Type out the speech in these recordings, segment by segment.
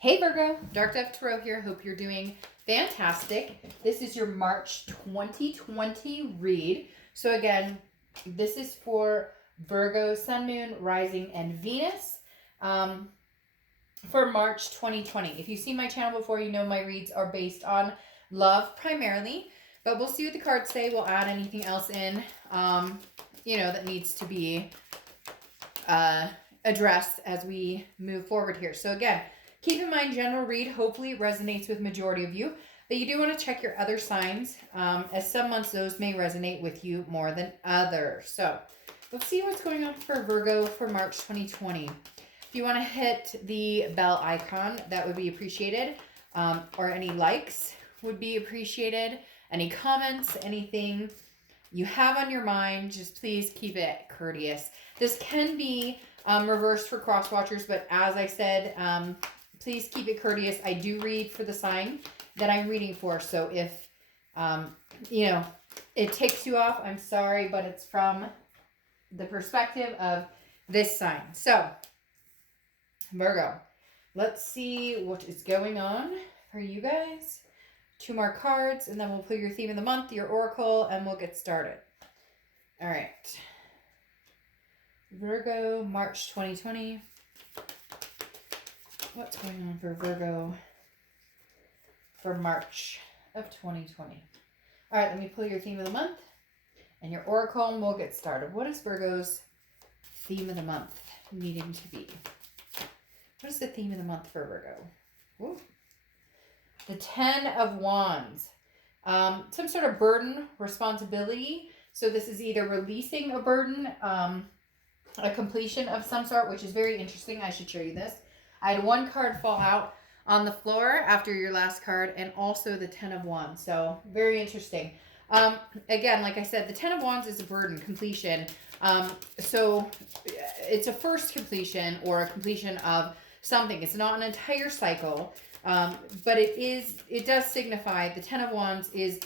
Hey Virgo, Dark Dove Tarot here. Hope you're doing fantastic. This is your March 2020 read. So again, this is for Virgo, Sun, Moon, Rising, and Venus for March 2020. If you've seen my channel before, you know my reads are based on love primarily, but we'll see what the cards say. We'll add anything else in, that needs to be addressed as we move forward here. So again, keep in mind, general read, hopefully it resonates with majority of you, but you do want to check your other signs, as some months those may resonate with you more than others. So let's see what's going on for Virgo for March 2020. If you want to hit the bell icon, that would be appreciated, or any likes would be appreciated. Any comments, anything you have on your mind, just please keep it courteous. This can be reversed for cross watchers, but as I said, please keep it courteous. I do read for the sign that I'm reading for. So if, it takes you off, I'm sorry, but it's from the perspective of this sign. So, Virgo, let's see what is going on for you guys. 2 more cards, and then we'll pull your theme of the month, your oracle, and we'll get started. All right. Virgo, March 2020. What's going on for Virgo for March of 2020? All right, let me pull your theme of the month and your oracle, and we'll get started. What is Virgo's theme of the month needing to be? What is the theme of the month for Virgo? Ooh. The 10 of Wands. Some sort of burden, responsibility. So this is either releasing a burden, a completion of some sort, which is very interesting. I should show you this. I had 1 card fall out on the floor after your last card, and also the 10 of Wands. So very interesting. Again, like I said, the 10 of Wands is a burden, completion. So it's a first completion or a completion of something. It's not an entire cycle, but it does signify the 10 of Wands is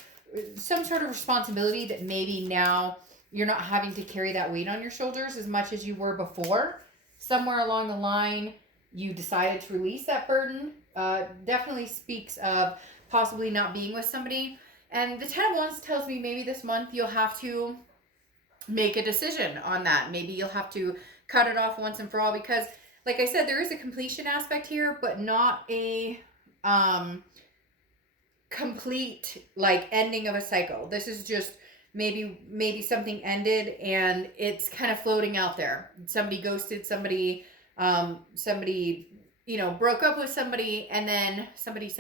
some sort of responsibility that maybe now you're not having to carry that weight on your shoulders as much as you were before. Somewhere along the line, you decided to release that burden. Definitely speaks of possibly not being with somebody. And the 10 of Wands tells me maybe this month you'll have to make a decision on that. Maybe you'll have to cut it off once and for all, because like I said, there is a completion aspect here, but not a complete ending of a cycle. This is just maybe something ended and it's kind of floating out there. Somebody ghosted somebody, somebody broke up with somebody, and then somebody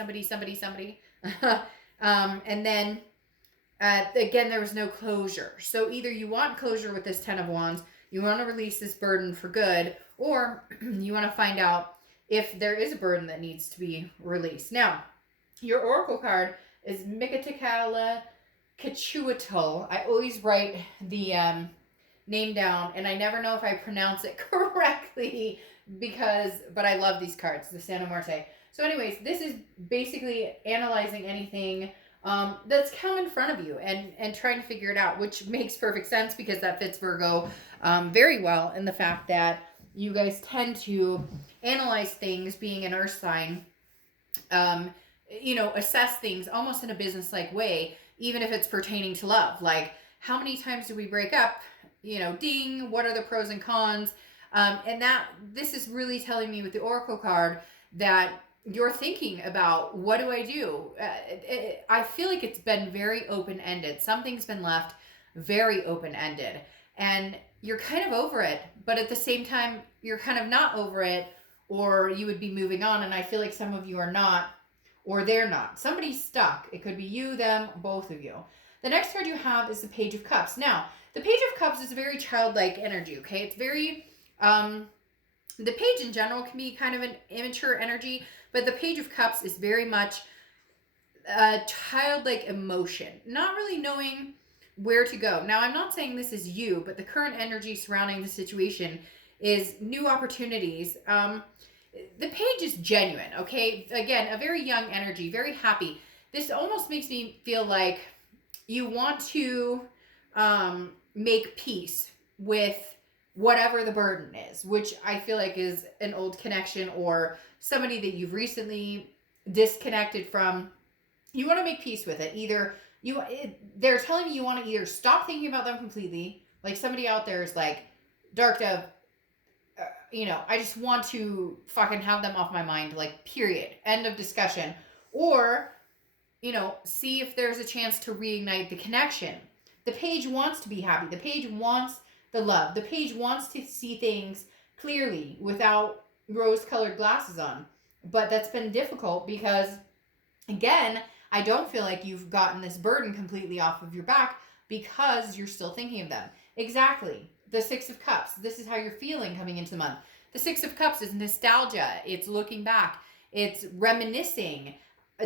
and then again there was no closure. So either you want closure with this 10 of Wands, you want to release this burden for good, or you want to find out if there is a burden that needs to be released. Now, your oracle card is Mikatikala Kachuatul. I always write the name down, and I never know if I pronounce it correctly but I love these cards, the Santa Muerte. So anyways, this is basically analyzing anything that's come in front of you and trying to figure it out, which makes perfect sense because that fits Virgo very well in the fact that you guys tend to analyze things, being an earth sign, assess things almost in a business-like way, even if it's pertaining to love. Like, how many times do we break up? Ding, what are the pros and cons? And that this is really telling me with the oracle card that you're thinking about, what do I do? I feel like it's been very open-ended. Something's been left very open-ended, and you're kind of over it, but at the same time, you're kind of not over it, or you would be moving on. And I feel like some of you are not, or they're not. Somebody's stuck. It could be you, them, both of you. The next card you have is the Page of Cups. Now, the Page of Cups is a very childlike energy, okay? It's very, the page in general can be kind of an immature energy, but the Page of Cups is very much a childlike emotion, not really knowing where to go. Now, I'm not saying this is you, but the current energy surrounding the situation is new opportunities. The page is genuine, okay? Again, a very young energy, very happy. This almost makes me feel like you want to make peace with whatever the burden is, which I feel like is an old connection or somebody that you've recently disconnected from. You want to make peace with it. Either they're telling you want to either stop thinking about them completely. Like somebody out there is like, Dark Dove, I just want to fucking have them off my mind, like, period. End of discussion. Or, see if there's a chance to reignite the connection. The page wants to be happy. The page wants the love. The page wants to see things clearly without rose-colored glasses on. But that's been difficult because, again, I don't feel like you've gotten this burden completely off of your back because you're still thinking of them. Exactly. The Six of Cups. This is how you're feeling coming into the month. The Six of Cups is nostalgia. It's looking back. It's reminiscing.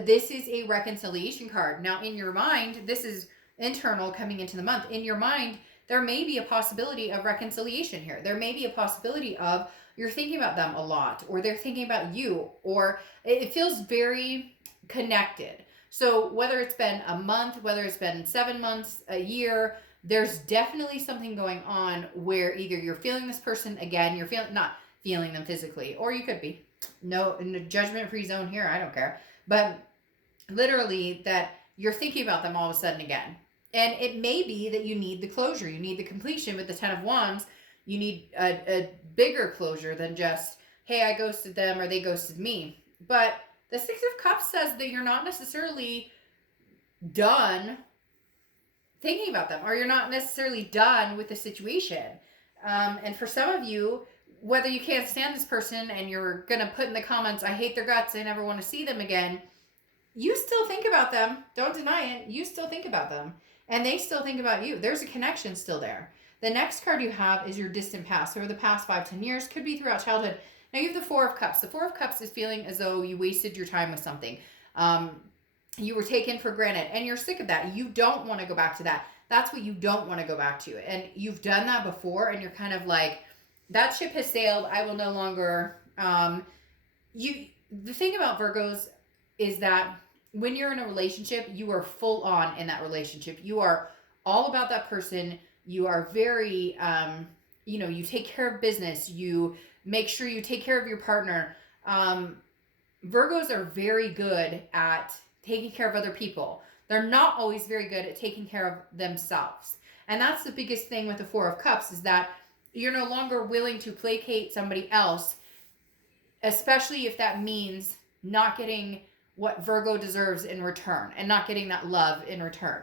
This is a reconciliation card. Now, in your mind, this is internal coming into the month. In your mind, there may be a possibility of reconciliation here. There may be a possibility of you're thinking about them a lot, or they're thinking about you, or it feels very connected. So whether it's been a month, whether it's been 7 months, a year, there's definitely something going on where either you're feeling this person again, you're not feeling them physically, or you could be. No, in the judgment-free zone here, I don't care. But literally that you're thinking about them all of a sudden again. And it may be that you need the closure. You need the completion with the Ten of Wands. You need a bigger closure than just, hey, I ghosted them or they ghosted me. But the Six of Cups says that you're not necessarily done thinking about them, or you're not necessarily done with the situation. And for some of you, whether you can't stand this person and you're going to put in the comments, I hate their guts, I never want to see them again, you still think about them. Don't deny it. You still think about them. And they still think about you. There's a connection still there. The next card you have is your distant past. So over the past 5-10 years, could be throughout childhood. Now you have the Four of Cups. The Four of Cups is feeling as though you wasted your time with something. You were taken for granted, and you're sick of that. You don't want to go back to that. That's what you don't want to go back to. And you've done that before, and you're kind of like, that ship has sailed. I will no longer. The thing about Virgos is that when you're in a relationship, you are full on in that relationship. You are all about that person. You are very, you take care of business. You make sure you take care of your partner. Virgos are very good at taking care of other people. They're not always very good at taking care of themselves. And that's the biggest thing with the Four of Cups, is that you're no longer willing to placate somebody else, especially if that means not getting what Virgo deserves in return and not getting that love in return.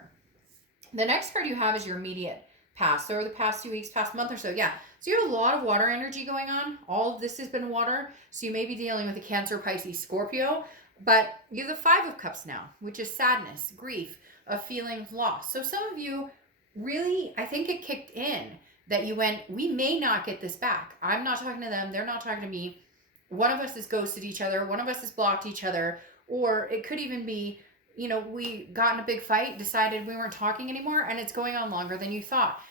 The next card you have is your immediate past. So over the past 2 weeks, past month or so, yeah. So you have a lot of water energy going on. All of this has been water. So you may be dealing with a Cancer, Pisces, Scorpio. But you have the Five of Cups now, which is sadness, grief, a feeling of loss. So some of you really, I think it kicked in that you went, we may not get this back. I'm not talking to them. They're not talking to me. One of us has ghosted each other. One of us has blocked each other. Or it could even be, we got in a big fight, decided we weren't talking anymore, and it's going on longer than you thought.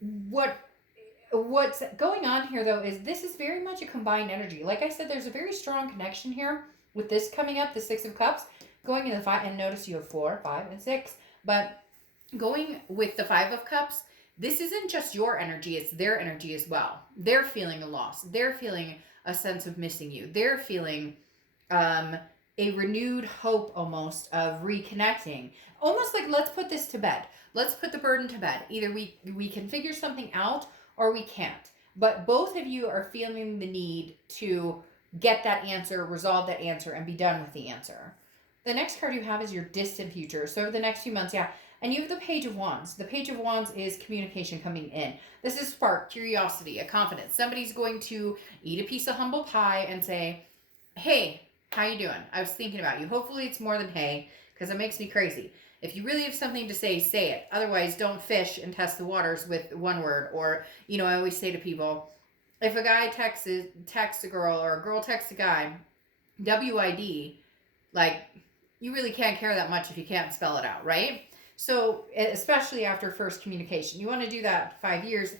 What's going on here, though, is this is very much a combined energy. Like I said, there's a very strong connection here with this coming up, the Six of Cups, going into the 5, and notice you have 4, 5, and 6. But going with the Five of Cups, this isn't just your energy, it's their energy as well. They're feeling a loss. They're feeling a sense of missing you. They're feeling a renewed hope almost of reconnecting. Almost like, let's put this to bed. Let's put the burden to bed. Either we can figure something out or we can't. But both of you are feeling the need to get that answer, resolve that answer, and be done with the answer. The next card you have is your distant future. So the next few months, yeah. And you have the Page of Wands. The Page of Wands is communication coming in. This is spark, curiosity, a confidence. Somebody's going to eat a piece of humble pie and say, hey, how you doing? I was thinking about you. Hopefully it's more than hey, because it makes me crazy. If you really have something to say it. Otherwise, don't fish and test the waters with one word. Or, I always say to people, if a guy texts a girl, or a girl texts a guy, WID, like, you really can't care that much if you can't spell it out, right? So, especially after first communication. You want to do that 5 years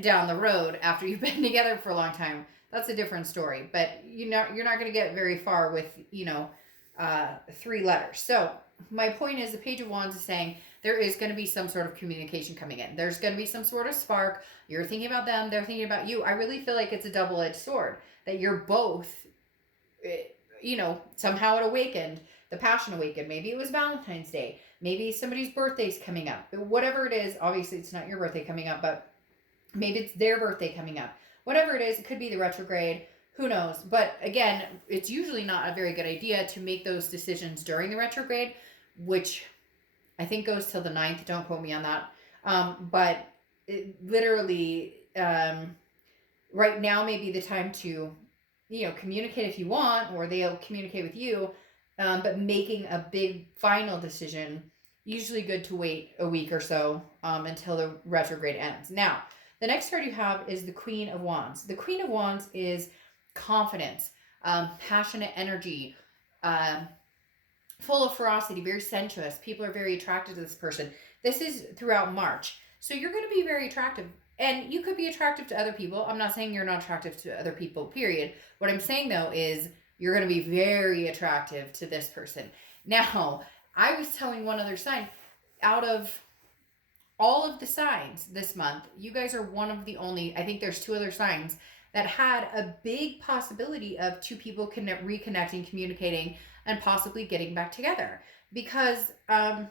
down the road after you've been together for a long time. That's a different story. But you're not going to get very far with, 3 letters. So, my point is, the Page of Wands is saying there is going to be some sort of communication coming in. There's going to be some sort of spark. You're thinking about them. They're thinking about you. I really feel like it's a double-edged sword, that you're both you know, somehow it awakened, the passion awakened. Maybe it was Valentine's Day. Maybe somebody's birthday's coming up. Whatever it is, obviously it's not your birthday coming up, but maybe it's their birthday coming up. Whatever it is, it could be the retrograde. Who knows? But again, it's usually not a very good idea to make those decisions during the retrograde, which I think goes till the 9th. Don't quote me on that. But it literally, right now may be the time to, you know, communicate if you want, or they'll communicate with you. But making a big final decision, usually good to wait a week or so until the retrograde ends. Now, the next card you have is the Queen of Wands. The Queen of Wands is confidence, passionate energy, full of ferocity, very sensuous. People are very attracted to this person. This is throughout March. So you're going to be very attractive. And you could be attractive to other people. I'm not saying you're not attractive to other people, period. What I'm saying, though, is you're going to be very attractive to this person. Now, I was telling one other sign, out of all of the signs this month, you guys are one of the only, I think there's 2 other signs that had a big possibility of 2 people reconnecting, communicating, and possibly getting back together. Because a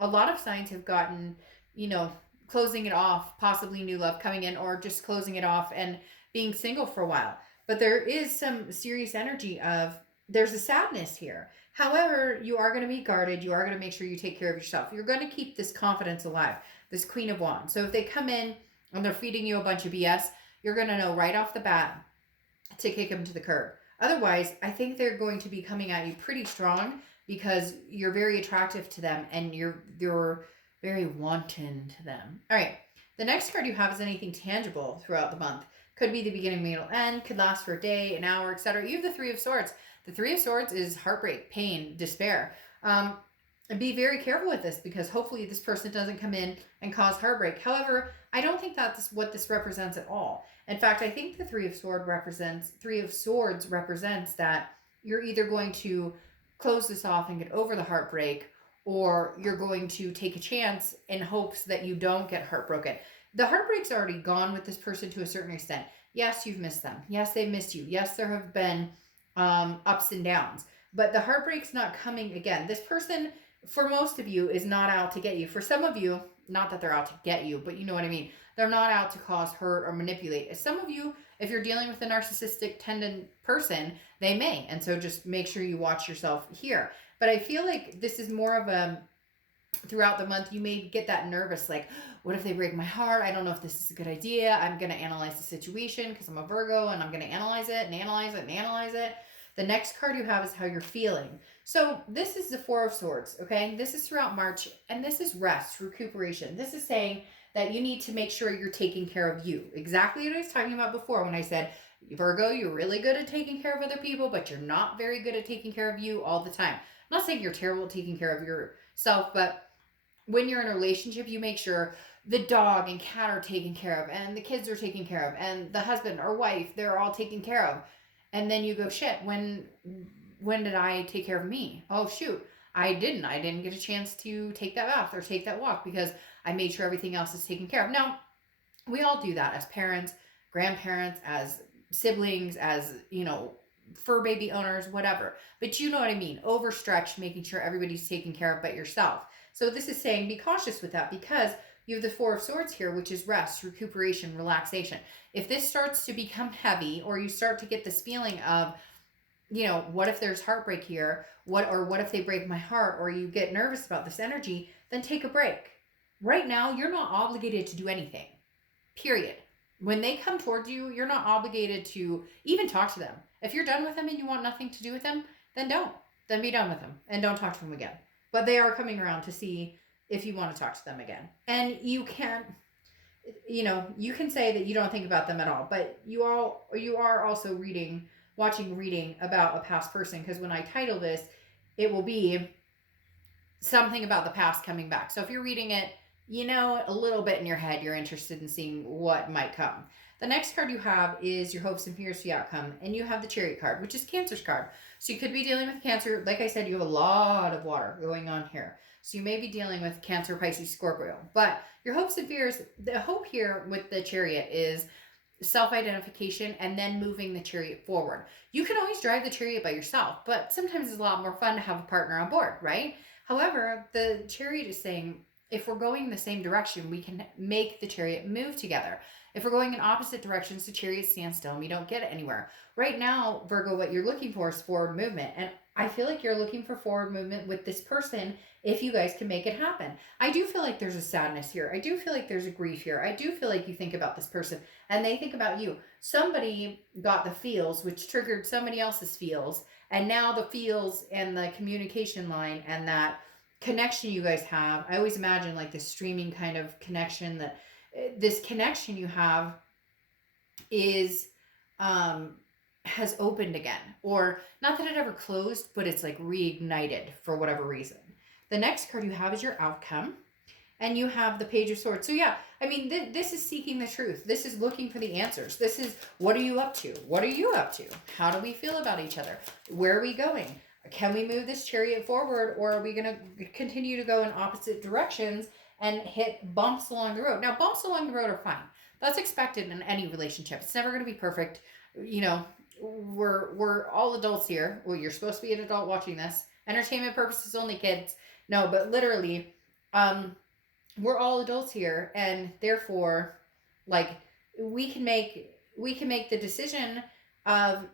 lot of signs have gotten, you know, closing it off, possibly new love coming in, or just closing it off and being single for a while. But there is some serious energy of, there's a sadness here. However, you are going to be guarded. You are going to make sure you take care of yourself. You're going to keep this confidence alive, this Queen of Wands. So if they come in and they're feeding you a bunch of BS, you're going to know right off the bat to kick them to the curb. Otherwise, I think they're going to be coming at you pretty strong because you're very attractive to them and you're very wanton to them. All right. The next card you have is anything tangible throughout the month. Could be the beginning, middle, end. Could last for a day, an hour, etc. You have the 3 of Swords. The 3 of Swords is heartbreak, pain, despair. And be very careful with this because hopefully this person doesn't come in and cause heartbreak. However, I don't think that's what this represents at all. In fact, I think the 3 of Swords represents that you're either going to close this off and get over the heartbreak, or you're going to take a chance in hopes that you don't get heartbroken. The heartbreak's already gone with this person to a certain extent. Yes, you've missed them. Yes, they've missed you. Yes, there have been ups and downs. But the heartbreak's not coming again. This person, for most of you, is not out to get you. For some of you, not that they're out to get you, but you know what I mean. They're not out to cause hurt or manipulate. Some of you, if you're dealing with a narcissistic tendency person, they may. And so just make sure you watch yourself here. But I feel like this is more of a, throughout the month, you may get that nervous, like, what if they break my heart? I don't know if this is a good idea. I'm going to analyze the situation because I'm a Virgo and I'm going to analyze it and analyze it and analyze it. The next card you have is how you're feeling. So this is the 4 of Swords, okay? This is throughout March, and this is rest, recuperation. This is saying that you need to make sure you're taking care of you. Exactly what I was talking about before when I said, Virgo, you're really good at taking care of other people, but you're not very good at taking care of you all the time. I'm not saying you're terrible at taking care of yourself, but when you're in a relationship, you make sure the dog and cat are taken care of, and the kids are taken care of, and the husband or wife, they're all taken care of. And then you go, shit, when did I take care of me? Oh, shoot, I didn't get a chance to take that bath or take that walk because I made sure everything else is taken care of. Now, we all do that as parents, grandparents, as siblings, as, you know, fur baby owners, whatever. But you know what I mean, overstretched, making sure everybody's taken care of but yourself. So this is saying be cautious with that because you have the 4 of Swords here, which is rest, recuperation, relaxation. If this starts to become heavy, or you start to get this feeling of, you know, what if there's heartbreak here? What if they break my heart? Or you get nervous about this energy, then take a break. Right now, you're not obligated to do anything, period. When they come towards you, you're not obligated to even talk to them. If you're done with them and you want nothing to do with them, then don't. Then be done with them and don't talk to them again. But they are coming around to see if you want to talk to them again. And you can't, you know, you can say that you don't think about them at all, but you are also watching about a past person, because when I title this, it will be something about the past coming back. So if you're reading it, you know, a little bit in your head, you're interested in seeing what might come. The next card you have is your hopes and fears for the outcome, and you have the Chariot card, which is Cancer's card. So you could be dealing with Cancer. Like I said, you have a lot of water going on here. So you may be dealing with Cancer, Pisces, Scorpio. But your hopes and fears, the hope here with the Chariot is self-identification and then moving the chariot forward. You can always drive the chariot by yourself, but sometimes it's a lot more fun to have a partner on board, right? However, the chariot is saying, if we're going in the same direction, we can make the chariot move together. If we're going in opposite directions, the chariot stands still and we don't get anywhere. Right now, Virgo, what you're looking for is forward movement. And I feel like you're looking for forward movement with this person if you guys can make it happen. I do feel like there's a sadness here. I do feel like there's a grief here. I do feel like you think about this person and they think about you. Somebody got the feels, which triggered somebody else's feels. And now the feels and the communication line and that connection you guys have, I always imagine like this streaming kind of connection, that this connection you have is has opened again, or not that it ever closed, but it's like reignited for whatever reason. The next card you have is your outcome, and you have the Page of Swords. So yeah, I mean, this is seeking the truth. This is looking for the answers. This is, what are you up to? What are you up to? How do we feel about each other? Where are we going? Can we move this chariot forward, or are we going to continue to go in opposite directions and hit bumps along the road? Now, bumps along the road are fine. That's expected in any relationship. It's never going to be perfect. You know, we're all adults here. Well, you're supposed to be an adult watching this. Entertainment purposes only, kids. No, but literally, we're all adults here, and therefore, like, we can make the decision of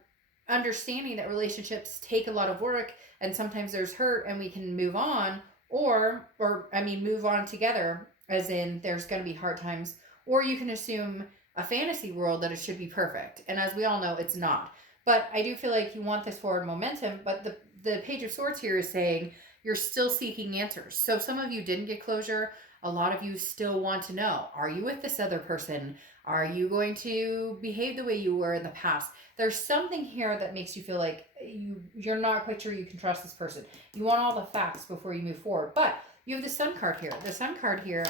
understanding that relationships take a lot of work, and sometimes there's hurt, and we can move on, or I mean, move on together, as in there's going to be hard times, or you can assume a fantasy world that it should be perfect, and as we all know, it's not. But I do feel like you want this forward momentum, but the Page of Swords here is saying you're still seeking answers. So some of you didn't get closure. A lot of you still want to know, are you with this other person? Are you going to behave the way you were in the past? There's something here that makes you feel like you're not quite sure you can trust this person. You want all the facts before you move forward. But you have the Sun card here. The Sun card here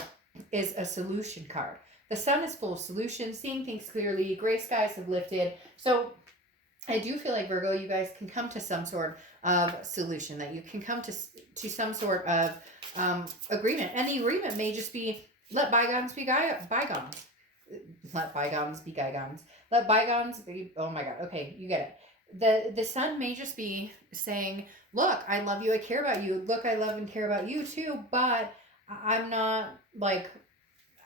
is a solution card. The Sun is full of solutions, seeing things clearly. Gray skies have lifted. So I do feel like, Virgo, you guys can come to some sort of solution, that you can come to some sort of agreement. And the agreement may just be, let bygones be bygones. Let bygones be bygones. Let bygones be, oh my God. Okay, you get it. The Sun may just be saying, look, I love you. I care about you. Look, I love and care about you too. But I'm not, like,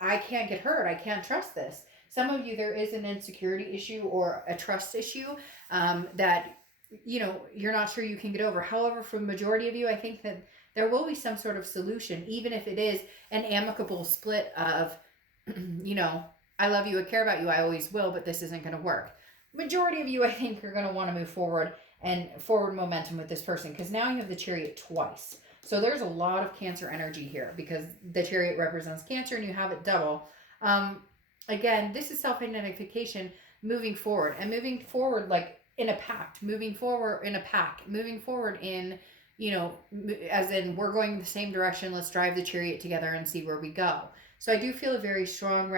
I can't get hurt. I can't trust this. Some of you, there is an insecurity issue or a trust issue that, you know, you're not sure you can get over. However, for the majority of you, I think that there will be some sort of solution, even if it is an amicable split of, you know, I love you, I care about you, I always will, but this isn't going to work. Majority of you, I think, are going to want to move forward and forward momentum with this person, because now you have the Chariot twice. So there's a lot of Cancer energy here, because the Chariot represents Cancer and you have it double. Again, this is self-identification, moving forward, and moving forward like in a pact, moving forward in a pack, moving forward in, you know, as in we're going the same direction, let's drive the chariot together and see where we go. So I do feel a very strong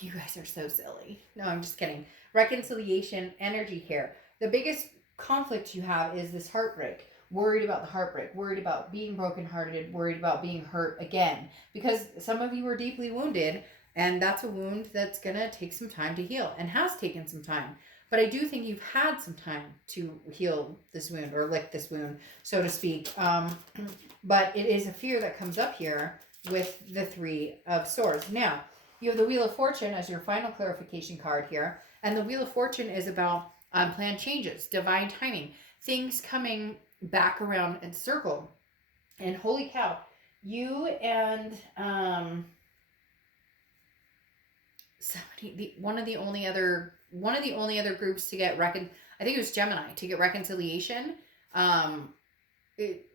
you guys are so silly. No, I'm just kidding. Reconciliation energy here. The biggest conflict you have is this heartbreak. Worried about the heartbreak, worried about being brokenhearted, worried about being hurt again. Because some of you are deeply wounded, and that's a wound that's going to take some time to heal, and has taken some time. But I do think you've had some time to heal this wound, or lick this wound, so to speak. But it is a fear that comes up here with the Three of Swords. Now, you have the Wheel of Fortune as your final clarification card here. And the Wheel of Fortune is about unplanned changes, divine timing, things coming back around and circle. And holy cow, you and somebody, one of the only other groups to get I think it was Gemini, to get reconciliation, it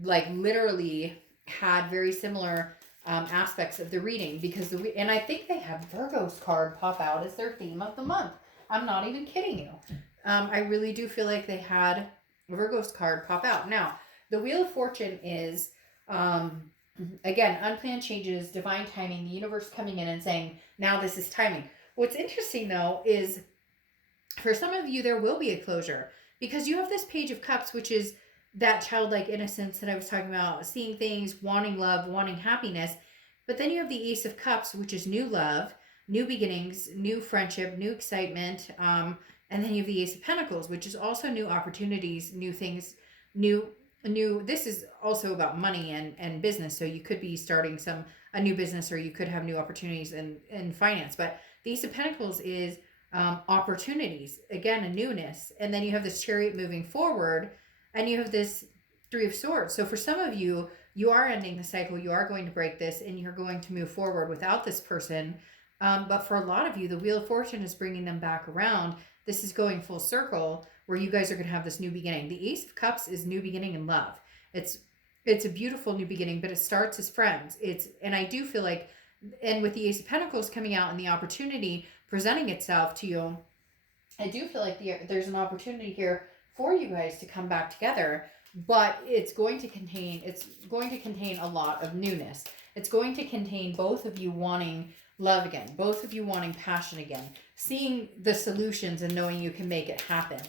like literally had very similar aspects of the reading, because and I think they had Virgo's card pop out as their theme of the month. I'm not even kidding you. I really do feel like they had Virgo's card pop out. Now, the Wheel of Fortune is, again, unplanned changes, divine timing, the universe coming in and saying, now this is timing. What's interesting, though, is for some of you, there will be a closure, because you have this Page of Cups, which is that childlike innocence that I was talking about, seeing things, wanting love, wanting happiness. But then you have the Ace of Cups, which is new love, new beginnings, new friendship, new excitement. And then you have the Ace of Pentacles, which is also new opportunities, new things, new. This is also about money and business. So you could be starting a new business, or you could have new opportunities in finance. But the Ace of Pentacles is opportunities, again, a newness. And then you have this Chariot moving forward, and you have this Three of Swords. So for some of you, you are ending the cycle, you are going to break this, and you're going to move forward without this person. But for a lot of you, the Wheel of Fortune is bringing them back around. This is going full circle, where you guys are going to have this new beginning. The Ace of Cups is new beginning in love. It's a beautiful new beginning, but it starts as friends. And I do feel like, and with the Ace of Pentacles coming out and the opportunity presenting itself to you, I do feel like there's an opportunity here for you guys to come back together. But it's going to contain a lot of newness. It's going to contain both of you wanting love again, both of you wanting passion again, seeing the solutions and knowing you can make it happen.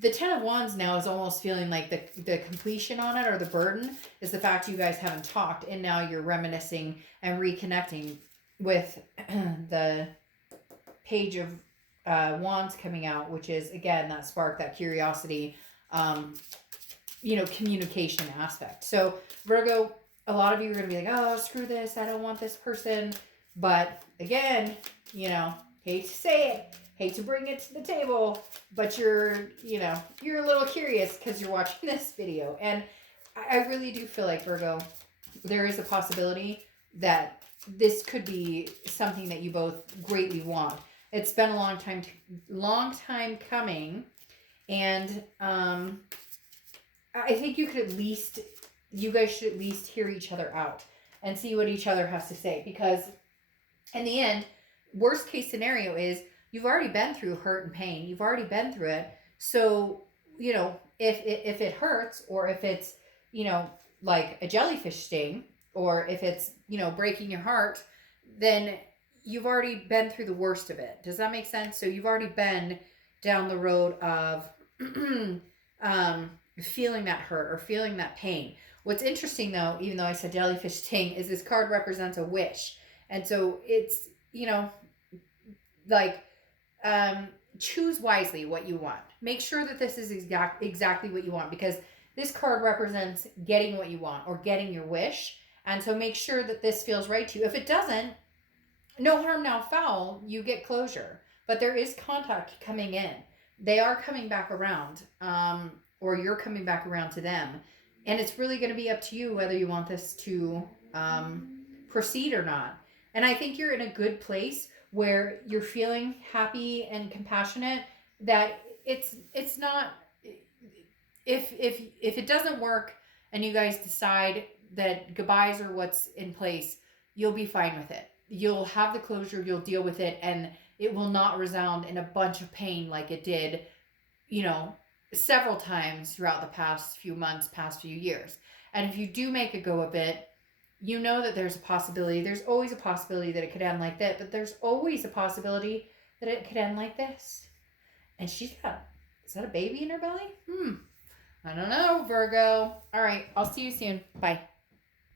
The Ten of Wands now is almost feeling like the completion on it, or the burden, is the fact you guys haven't talked, and now you're reminiscing and reconnecting with the Page of Wands coming out, which is, again, that spark, that curiosity, communication aspect. So Virgo, a lot of you are going to be like, oh, screw this, I don't want this person. But again, hate to say it, hate to bring it to the table, but you're a little curious because you're watching this video. And I really do feel like, Virgo, there is a possibility that this could be something that you both greatly want. It's been a long time coming. And I think you guys should at least hear each other out and see what each other has to say. Because in the end, worst case scenario is you've already been through hurt and pain. You've already been through it. So, if it hurts, or if it's, like a jellyfish sting, or if it's, breaking your heart, then you've already been through the worst of it. Does that make sense? So you've already been down the road of feeling that hurt or feeling that pain. What's interesting, though, even though I said jellyfish sting, is this card represents a wish. And so it's, choose wisely what you want. Make sure that this is exactly what you want, because this card represents getting what you want, or getting your wish. And so make sure that this feels right to you. If it doesn't, no harm, no foul, you get closure. But there is contact coming in. They are coming back around, or you're coming back around to them. And it's really going to be up to you whether you want this to proceed or not. And I think you're in a good place where you're feeling happy and compassionate, that it's not, if it doesn't work and you guys decide that goodbyes are what's in place, you'll be fine with it. You'll have the closure, you'll deal with it, and it will not resound in a bunch of pain like it did, several times throughout the past few months, past few years. And if you do make a go of it, you know that there's a possibility. There's always a possibility that it could end like that, but there's always a possibility that it could end like this. And is that a baby in her belly? I don't know, Virgo. All right, I'll see you soon. Bye.